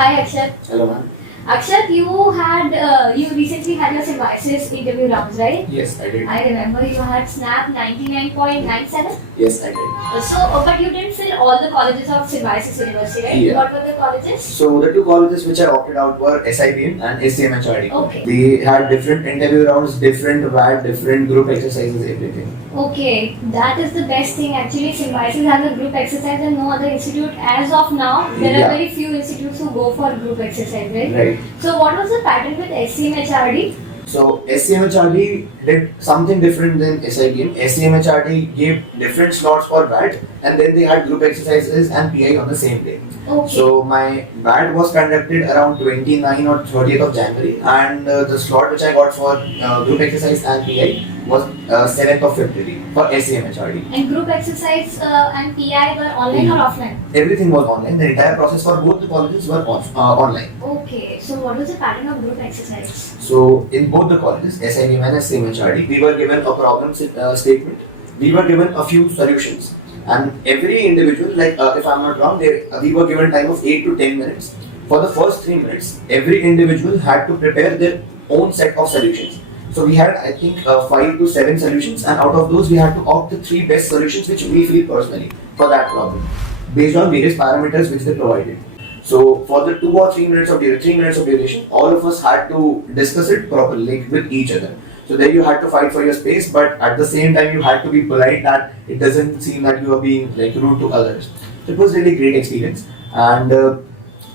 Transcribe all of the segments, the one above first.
Hi Akshat. Hello ma'am. Akshat, you recently had your Symbiosis interview rounds, right? Yes, I did. I remember you had snapped 99.97. Yes, I did. But you didn't fill all the colleges of Symbiosis University, right? Yeah. What were the colleges? So the two colleges which I opted out were SIBM and SCMHRD. Okay. They had different interview rounds, different WAT, different group exercises, everything. Okay, that is the best thing actually. Symbiosis has a group exercise and no other institute as of now. There are very few institutes who go for group exercise, right? Right. So what was the pattern with SCMHRD? So SCMHRD did something different than SIBM. SCMHRD gave different slots for WAT and then they had group exercises and PI on the same day. Okay. So my WAT was conducted around 29 or 30th of January and the slot which I got for group exercise and PI was 7th of February for SCMHRD. And group exercise and PI were online or offline? Everything was online. The entire process for both the colleges were online. Okay, so what was the pattern of group exercise? So in both the colleges, SIBM and SCMHRD, we were given a problem statement. We were given a few solutions. And every individual, like if I'm not wrong, we were given time of 8 to 10 minutes. For the first 3 minutes, every individual had to prepare their own set of solutions. So we had, I think, 5 to 7 solutions, and out of those, we had to opt the 3 best solutions which we feel personally for that problem, based on various parameters which they provided. So for the 2 or 3 minutes of duration, all of us had to discuss it properly, like, with each other. So there you had to fight for your space, but at the same time you had to be polite that it doesn't seem that you are being like rude to others. So it was really great experience, and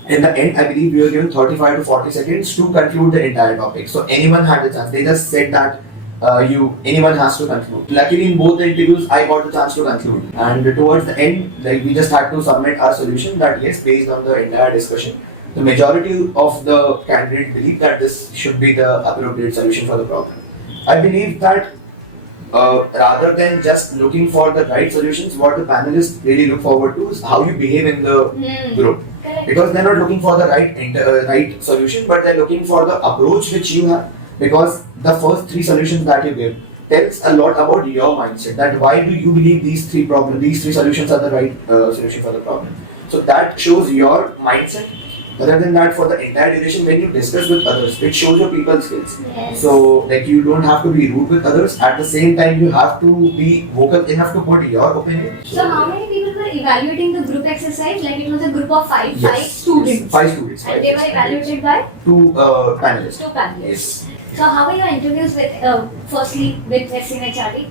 in the end, I believe we were given 35 to 40 seconds to conclude the entire topic. So anyone had the chance. They just said that anyone has to conclude. Luckily, in both the interviews, I got the chance to conclude. And towards the end, like we just had to submit our solution that yes, based on the entire discussion, the majority of the candidates believe that this should be the appropriate solution for the problem. I believe that rather than just looking for the right solutions, what the panelists really look forward to is how you behave in the group. Because they're not looking for the right solution, but they're looking for the approach which you have. Because the first 3 solutions that you give tells a lot about your mindset. That why do you believe these 3 solutions are the right solution for the problem. So that shows your mindset. Other than that, for the entire duration, when you discuss with others, it shows your people skills. Yes. So, like, you don't have to be rude with others. At the same time, you have to be vocal enough to put your opinion. So how many people were evaluating the group exercise? Like it was a group of 5 students. Yes, 5 students. And they were evaluated by? 2 panelists. 2 panelists. Yes. So how were your interviews with, firstly with SCMHRD?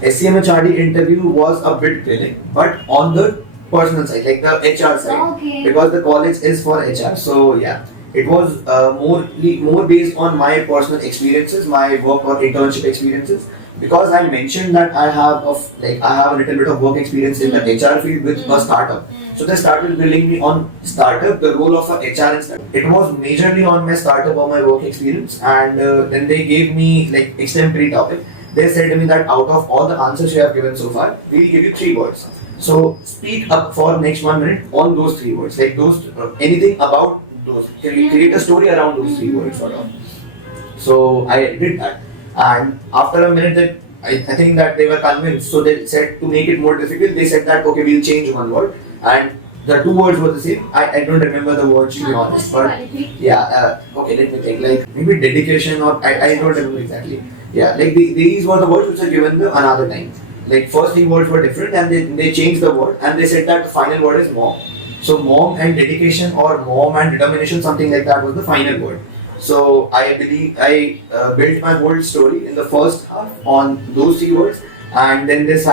SCMHRD interview was a bit thrilling, but on the personal side, like the HR side, Okay. because the college is for HR. So yeah, it was more based on my personal experiences, my work or internship experiences. Because I mentioned that I have a little bit of work experience in the HR field with a startup. So they started billing me on startup, the role of a HR in startup. It was majorly on my startup or my work experience, and then they gave me like extempore topic. They said to me that out of all the answers you have given so far, we'll give you 3 words. So speak up for next 1 minute on those 3 words, like those anything about those. Create a story around those 3 words, sort of. So I did that, and after a minute, I think that they were convinced. So they said to make it more difficult, they said that okay, we'll change 1 word, and the 2 words were the same. I don't remember the words, to be honest, but yeah. Okay, let me think. Like maybe dedication, or I don't remember exactly. Yeah, like these were the words which were given another time. Like first 3 words were different, and they changed the word, and they said that the final word is mom. So mom and dedication, or mom and determination, something like that was the final word. So I believe I built my whole story in the first half on those 3 words, and then this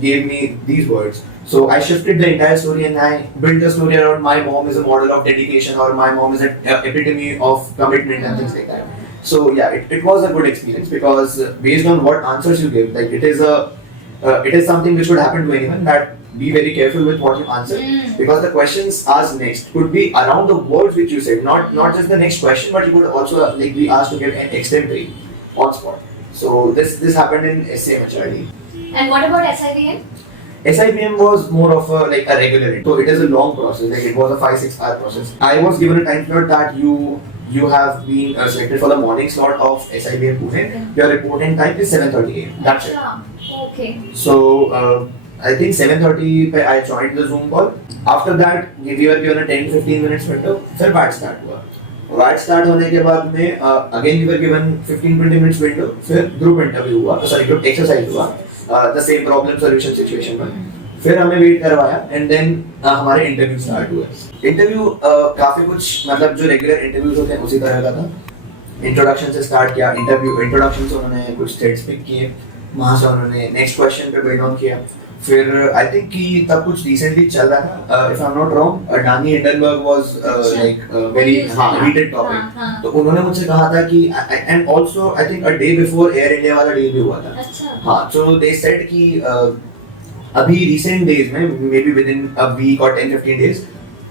gave me these words. So I shifted the entire story, and I built a story around my mom is a model of dedication, or my mom is an epitome of commitment and things like that. So yeah, it was a good experience, because based on what answers you give, like it is something which could happen to anyone, that be very careful with what you answer, because the questions asked next could be around the words which you said, not just the next question, but you could also like be asked to give an extempore on spot. So this happened in SCMHRD. And what about SIBM? SIBM was more of a regular, so it is a long process, like it was a 5-6 hour process. I was given a time slot that you have been selected for the morning slot of SIBM Pune. Your reporting time is 7:30 AM. That's it. Okay. So I think 7:30 पे I joined the Zoom call. After that we were given a 10-15 minutes window. फिर WAT start हुआ. WAT start होने के बाद में again we were given 15-20 minutes window. फिर group interview हुआ, sorry group exercise हुआ. The same problem solution situation में. फिर हमें वेट करवाया एंड देन हमारे इंटरव्यू स्टार्ट हुए. इंटरव्यू काफी कुछ मतलब जो रेगुलर इंटरव्यूज होते हैं उसी तरह का था. इंट्रोडक्शन से स्टार्ट किया. इंट्रोडक्शन से उन्होंने कुछ थ्रेड्स पिक किए, वहाँ से उन्होंने नेक्स्ट क्वेश्चन पे बिल्ड ऑन किया. फिर आई थिंक कि तब कुछ रिसेंटली चल रहा था, if I am not wrong, Dani Hindenburg was like very heated topic. तो उन्होंने मुझसे कहा था कि and also I think a day before air India वाला डील भी हुआ था. हाँ, सो दे सेड कि अभी रिसेंट डेज में maybe within a week और 10-15 डेज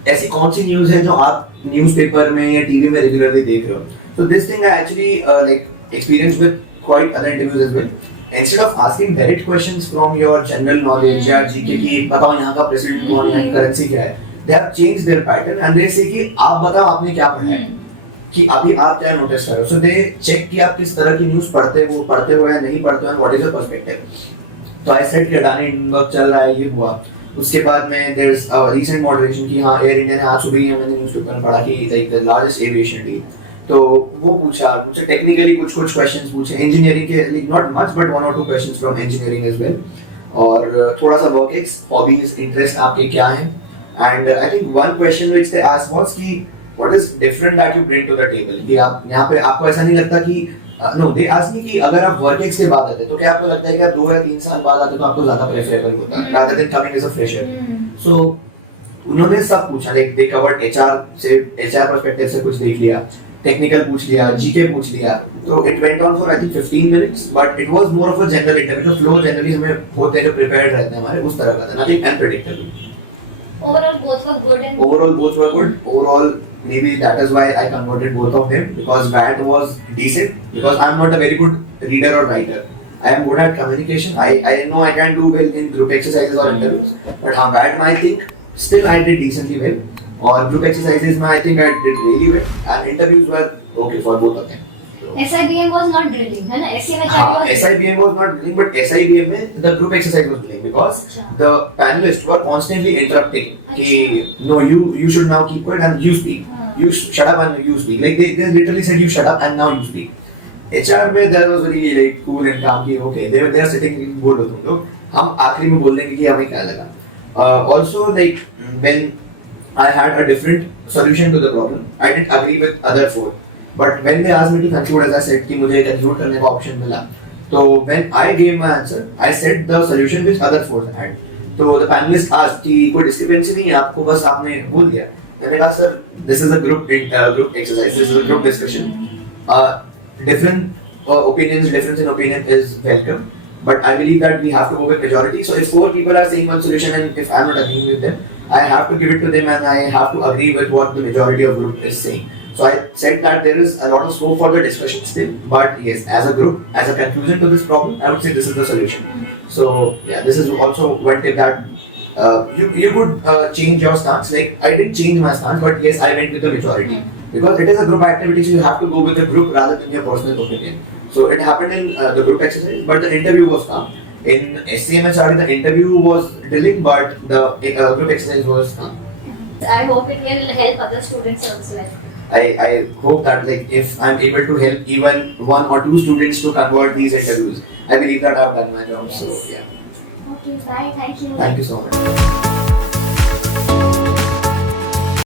ऐसी कौन सी न्यूज़ है जो आप न्यूज़पेपर में या टीवी में रेगुलरली देख रहे हो. So this thing I actually like experienced with quite other interviews as well. Instead of asking direct questions from your general knowledge या GK की बताओ यहाँ का प्रेसिडेंट कौन है, करेंसी क्या है, they have changed their pattern and they say कि आप बताओ आपने क्या पढ़ा है, कि अभी आप क्या नोटिस कर रहे हो. So they check कि आप किस तरह की न्यूज़ पढ़ते हो या नहीं पढ़ते हो, what is your perspective. तो I said कि अडानी हिंडनबर्ग चल रहा है, ये हुआ. उसके बाद में there is a recent moderation कि हाँ एयर इंडिया ने आज सुबह ही मैंने न्यूज़पेपर में पढ़ा कि like the largest aviation deal. तो वो पूछा मुझसे टेक्निकली कुछ क्वेश्चंस पूछे, इंजीनियरिंग के like not much but 1 or 2 questions from engineering as well. और थोड़ा सा वर्क एक्स, हॉबीज, इंटरेस्ट आपके क्या हैं. And I think one question which they asked was कि what is different that you bring to the table, कि आप यहाँ पे आपको ऐसा नहीं लगता कि नो दे आस्क्ड मी कि अगर आप वर्क एक्स के बाद आते तो क्या आपको लगता है कि आप 2 या 3 साल बाद आते तो आपको ज्यादा प्रेफरेबल होता rather than coming as a fresher. So उन्होंने सब पूछा, like they covered HR perspective से कुछ देख लिया, टेक्निकल पूछ लिया, जीके पूछ लिया. तो it went on for I think 15 minutes but it was more of a general interview. तो फ्लो जनरली हमें होते हैं जो प्रिपेयर्ड रहते हैं हमारे उस तरह का था, nothing unpredictable. Overall both were good and Overall maybe that is why I converted both of them, because WAT was decent because I am not a very good reader or writer. I am good at communication. I know I can do well in group exercises or interviews, but WAT I think still I did decently well. और group exercises में I think I did really well and interviews were okay for both of them. SIBM was not drilling, है ना? SIBM was not drilling, but SIBM में the group exercise was drilling because the panelists were constantly interrupting. कि no, you should now keep quiet and you speak. You shut up and you speak. Like they literally said you shut up and now you speak. HR में that was very like cool and calm कि okay they are sitting बोल रहे तुम लोग, हम आखिरी में बोल देंगे कि हमें क्या लगा. Also like when I had a different solution to the problem, I didn't agree with other 4. But when they asked me to conclude, as I said कि मुझे conclude करने का option मिला, तो when I gave my answer, I said the solution which other 4 had. तो the panelists asked कि कोई discrepancy नहीं है आपको, बस आपने बोल दिया. मैंने कहा sir, this is a group exercise, this is a group discussion. Different opinions, difference in opinion is welcome. But I believe that we have to go with majority. So if 4 people are saying one solution and if I'm not agreeing with them, I have to give it to them and I have to agree with what the majority of group is saying. So I said that there is a lot of scope for the discussion still, but yes, as a group, as a conclusion to this problem, I would say this is the solution. So yeah, this is also one tip that you could change your stance. Like I didn't change my stance, but yes, I went with the majority because it is a group activity, so you have to go with the group rather than your personal opinion. So it happened in the group exercise, but the interview was calm. In SCMHRD, the interview was drilling, but the group exercise was calm. I hope it will help other students also. I hope that like if I'm able to help even 1 or 2 students to convert these interviews, I believe that I've done my job. Yes. So yeah. Okay, bye. Thank you. Thank you so much.